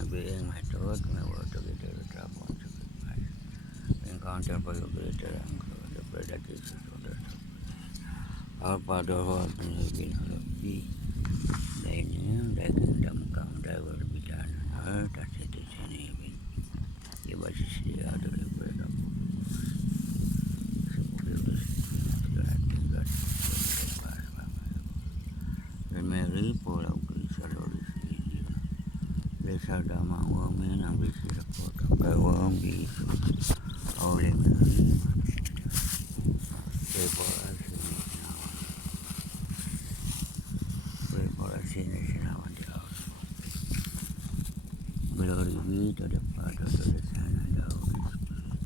may being, may thought, may word together, the trouble, sacrifice. Encounter for your greater anger, the bread that is of the Our Father who art in heaven, hallowed be thy name, thy kingdom come, thy will be done on earth as it is in heaven. Give us this day our daily bread of forgive us God, and Mary, full of grace, the Lord is with you. Blessed art thou among women, and blessed is the fruit of thy womb, Jesus. Holy Mary, pray for us sinners now. Pray for us sinners now and the hour. Glory be to the Father, to the Son, and the Holy Spirit.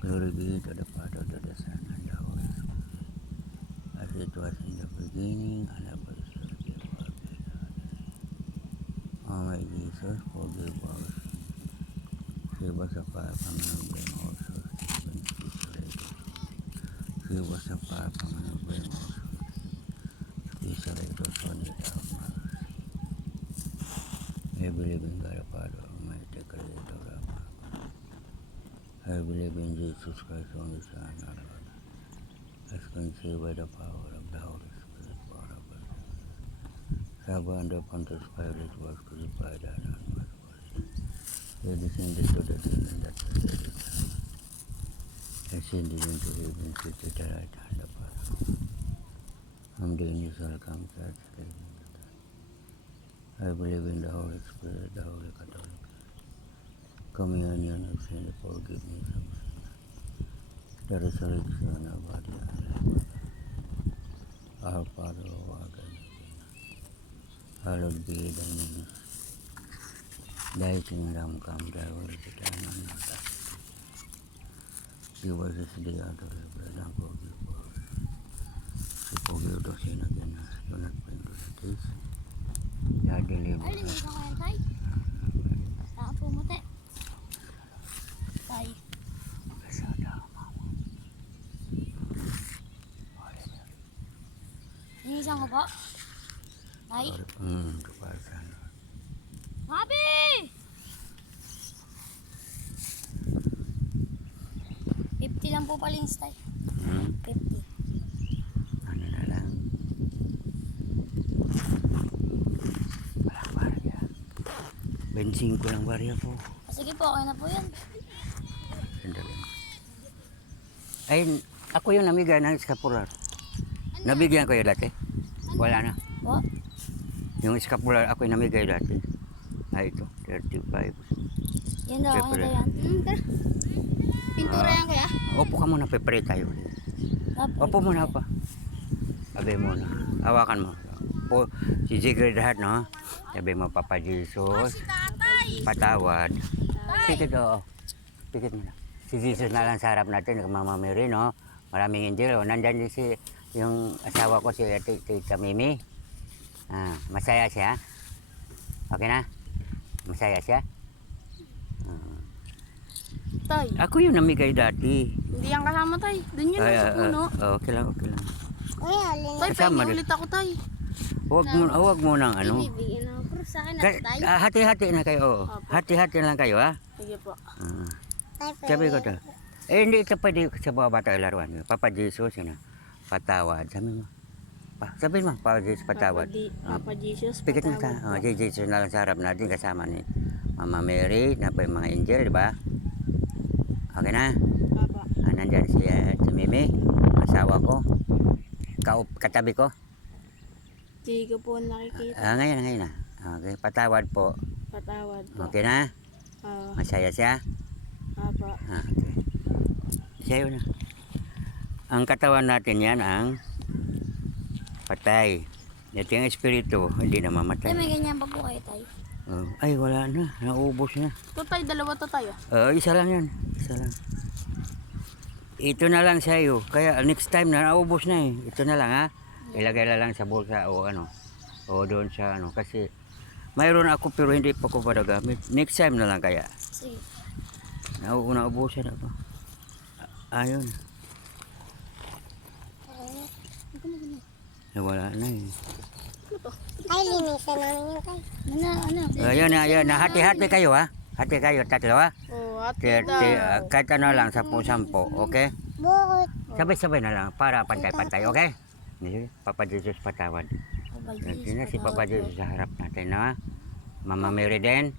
Glory be to the Father, to the Son, and the Holy Spirit. As it was in the beginning, and ever shall be, world without end. O my Jesus, forgive our sins. Save us apart from the blame also. Save us apart from the blame also. Especially those who need our mercy. I believe in God the Father, Almighty Creator of all. I believe in Jesus Christ, only Son, our Lord, as conceived by the power of the Holy Spirit, born of a Virgin. Suffered under Pontius Pilate, was crucified and was buried. He descended to the dead and that was the Son. Ascended into heaven, seated at the right hand of Father. From then he shall come to judge the living and the dead. I believe in the Holy Spirit, the Holy Catholic communion of sin, the forgiveness of sin, the resurrection of body and life. Our Father who art in heaven, hallowed be thy name. Thy kingdom come, thy will be done on earth as it is. Give us this day our daily bread, and forgive us. We forgive those sin against us. Do not bring to the test. That deliver Ay, us. linis ako yan, tay. Nakapo mo, te. Tay. Linisan ko po. Tay. Kepada Mabi! 50 lang po palinis, tay. 50. ano na lang. Walang barya. Bensin ko lang barya po. Sige po, okay na po yan. Sandali. Ay, ako yung namigay ng scapular. Nabigyan ko yung dati. Wala na. Po. Yung scapular ako yung namigay dati. Ay, ito. 35. Yan daw, okay na Siyempre. yan. Tara. Pintura yan, kuya. Opo ka muna, pepre tayo. Opo muna pa. Sabi mo na. Hawakan mo. Po, si Secret Heart, no? Sabi mo, Papa Jesus, patawad. Pikit, oo. Pikit mo na. Si Jesus na lang sa harap natin, Mama Mary, no? Maraming angel. Nandyan din si, yung asawa ko, si Tita Mimi. Masaya siya. Okay na? Masaya siya? Tay, Ako yung namigay dati. hindi yan kasama, tay. Doon yun, sa puno. Okay lang, okay lang. Tay, Kasama pengi rin. ulit ako, tay. Huwag mo nang ano. Ibibigyan ako. Pero sa akin na, tay. Hati-hati na kayo. Opo. Hati-hati lang kayo, ha? Sige po. Sabi ko to. Hindi ito pwede sa mga bata laruan. Papa Jesus, yun, patawad. Sabi mo, Papa Jesus, patawad. Papa Jesus, Pikit mo ka. Si Jesus na lang sa harap natin kasama ni Mama Mary, na pa yung mga angel, di ba? Okay na? Papa. Nandyan si Mimi, asawa ko. Katabi ko. Hindi ko po nakikita. Ngayon na. Okay, patawad po. Patawad po. Okay na? Masaya siya? Papa. Okay. Siya yun na. Ang katawan natin yan ang patay. Ito yung espiritu, hindi na mamatay. Tay, may ganyan pa po kayo, tay. Ay, wala na. Naubos na. Ito, tay, dalawa to, tay. Isa lang yan. Isa lang. Ito na lang sa'yo. Kaya next time na naubos na eh. Ito na lang, ha. Ilagay na lang sa bulsa o ano. O doon sa ano. Kasi mayroon ako pero hindi pa ko pa nagamit. Next time na lang kaya. Sige. Naubusan na to. Ayun. Wala na eh. Ay, linisan namin yung kay. Ano? Ayun na. Hati-hati kayo ha. Hati kayo, tatlo ha. Oh, ate 30, kahit ano lang, 10-10, okay? Bukod. Sabay-sabay na lang, para pantay-pantay, okay? Papa Jesus patawad. Yan na si Papa Jesus sa harap natin, no? Mama Mary din.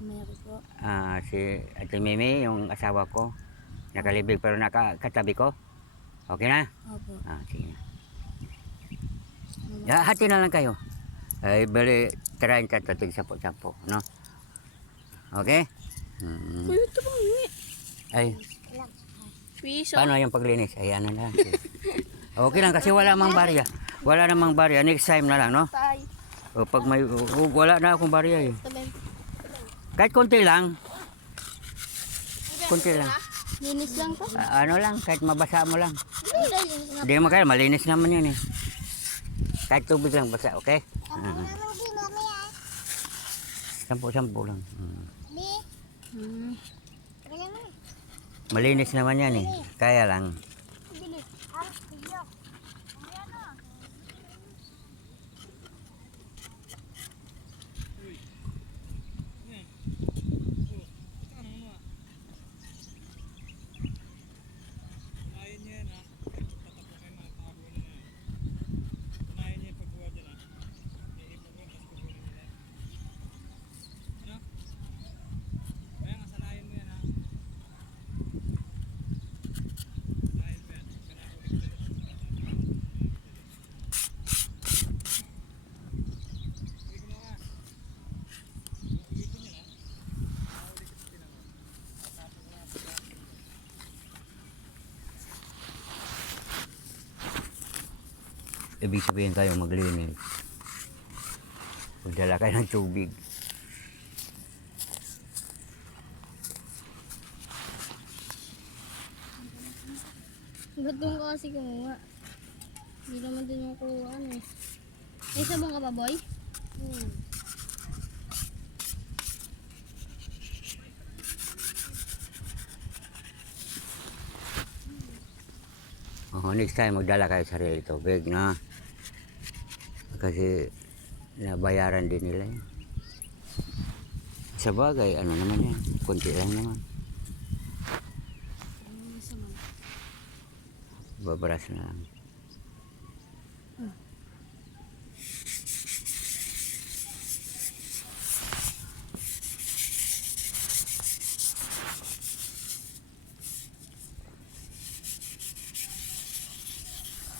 Meron po. Si Ate Mimi, yung asawa ko. Nakalibig pero nakatabi ko. Okay na? Opo. Sige na. Hati na lang kayo. Ay, bali, 30 to 10, no? Okay? Kuya, ito bang hingi? Ay, Piso. paano yung paglinis? Ay, ano na. Okay lang kasi wala namang barya. Wala namang barya. Next time na lang, no? Tay. O, pag may, wala na akong barya eh. Kahit konti lang. Konti lang. Linis lang po. Ano lang, kahit mabasa mo lang. Linis na. Hindi mo kaya, malinis naman yun eh. Kahit tubig lang basa, okay? Naman din mamaya. 10 lang. Di. Wala mo. Malinis naman yan eh. Kaya lang. Bili. Iyo. Ibig sabihin kayo maglinis. Magdala kayo ng tubig. Ba't doon ka kasi kumuha? Hindi naman din yung kuha eh. May sabong ka ba, boy? Next time magdala kayo sarili tubig, no? Kasi nabayaran din nila yun. Sa bagay, ano naman yan? Kunti lang naman. Babaras na lang.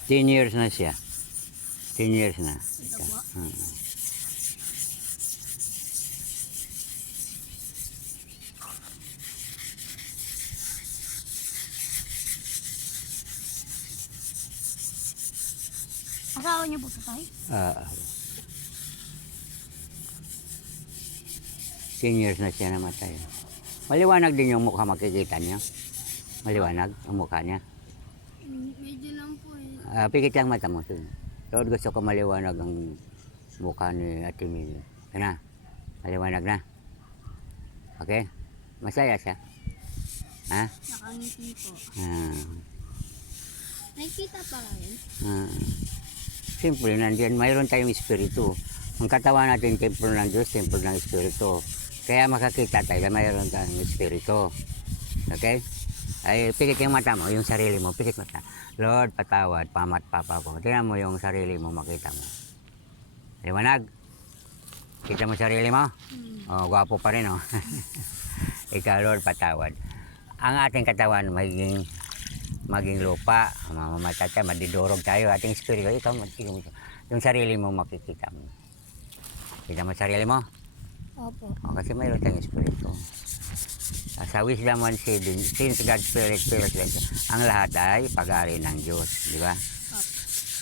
Ten years na siya. 10 years na. Asawa niyo po ito tayo? 10 years na siya namatay. Maliwanag din yung mukha, makikita niyo. Maliwanag ang mukha niya. Medyo lang po eh. Pikit lang mata mo. Lord, gusto ko maliwanag ang mukha ni Ate Mimi. Ano? Maliwanag na. Okay? Masaya siya. Ha? Nakangiti po. Nakikita pa rin. Siyempre, nandiyan, mayroon tayong espiritu. Ang katawan natin, templo ng Diyos, templo ng espiritu. Kaya makakita tayo, mayroon tayong espiritu. Okay? Ay, pikit yung mata mo, yung sarili mo, pikit mata. Lord, patawad, pamat papa ko. Tingnan mo yung sarili mo, makita mo. Liwanag. Kita mo sarili mo? Oh, gwapo pa rin, oh. Ikaw, Lord, patawad. Ang ating katawan, maging lupa, mamamatay tayo, madidurog tayo, ating espiritu, ikaw, yung sarili mo makikita mo. Kita mo sarili mo? Opo. Kasi mayroon tayong espiritu. Sa wisdom 1:7, since God's Spirit fills them, ang lahat ay pag-aari ng Diyos, di ba?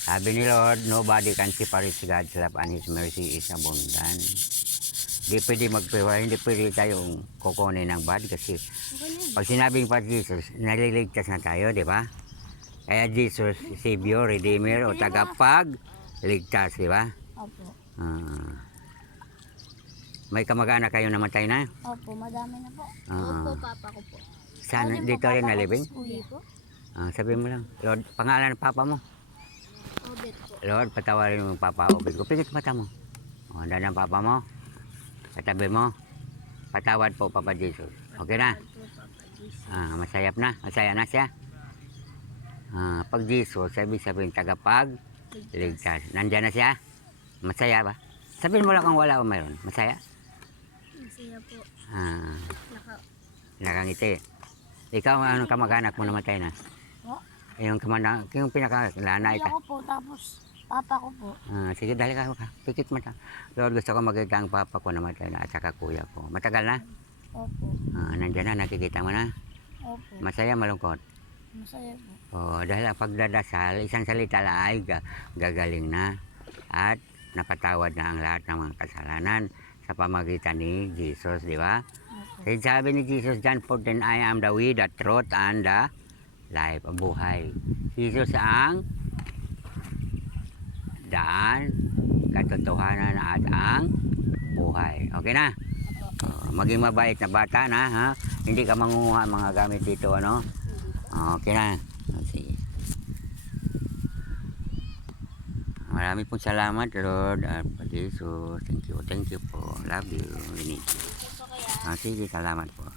Sabi ni Lord, nobody can separate God's love and His mercy is abundant. Hindi pwede hindi pwede tayong kukunin ng bad kasi pag sinabing pa Jesus, naliligtas na tayo, di ba? Kaya Jesus, Savior, Redeemer, o tagapagligtas, di ba? Opo. May kamag-anak kayo namatay na? Opo, madami na po. Opo, papa ko po. Saan dito rin nalibing? Kuya po. Sabi mo lang, Lord, pangalan ng papa mo? Obed po. Lord, patawarin mo yung papa-obid ko. Pikit mata mo. O, handa ng papa mo. Katabi mo. Patawad po, Papa Jesus. Okay na? Po, Papa Jesus. Masayap na. Masaya na siya. Pag Jesus, ibig sabihin tagapagligtas. Nandyan na siya? Masaya ba? Sabihin mo lang kung wala o mayroon. Masaya? Masaya po. Naka... Nakangiti. Ikaw, anong kamag-anak mo namatay na? Po? Yung pinakalanay Hindi ka. ako po, tapos papa ko po. Sige, dali ka. Pikit mata. Lord, gusto ko makita ang papa ko namatay na at saka kuya ko. Matagal na? Opo. Nandyan na, nakikita mo na. Opo. Masaya, malungkot. Masaya po. Dahil ang pagdadasal, isang salita lang ay gagaling na. At napatawad na ang lahat ng mga kasalanan sa pamagitan ni Jesus, di ba? Opo. Kasi sabi ni Jesus, John 14, I am the way, the truth, and the life, ang buhay. Jesus ang daan, katotohanan at ang buhay. Okay na? Maging mabait na bata na, ha? Hindi ka mangunguha mga gamit dito, ano? Okay na. Sige. Marami pong salamat, Lord. Jesus, thank you po. Love you. We need you. Ito po kaya. Sige, salamat po.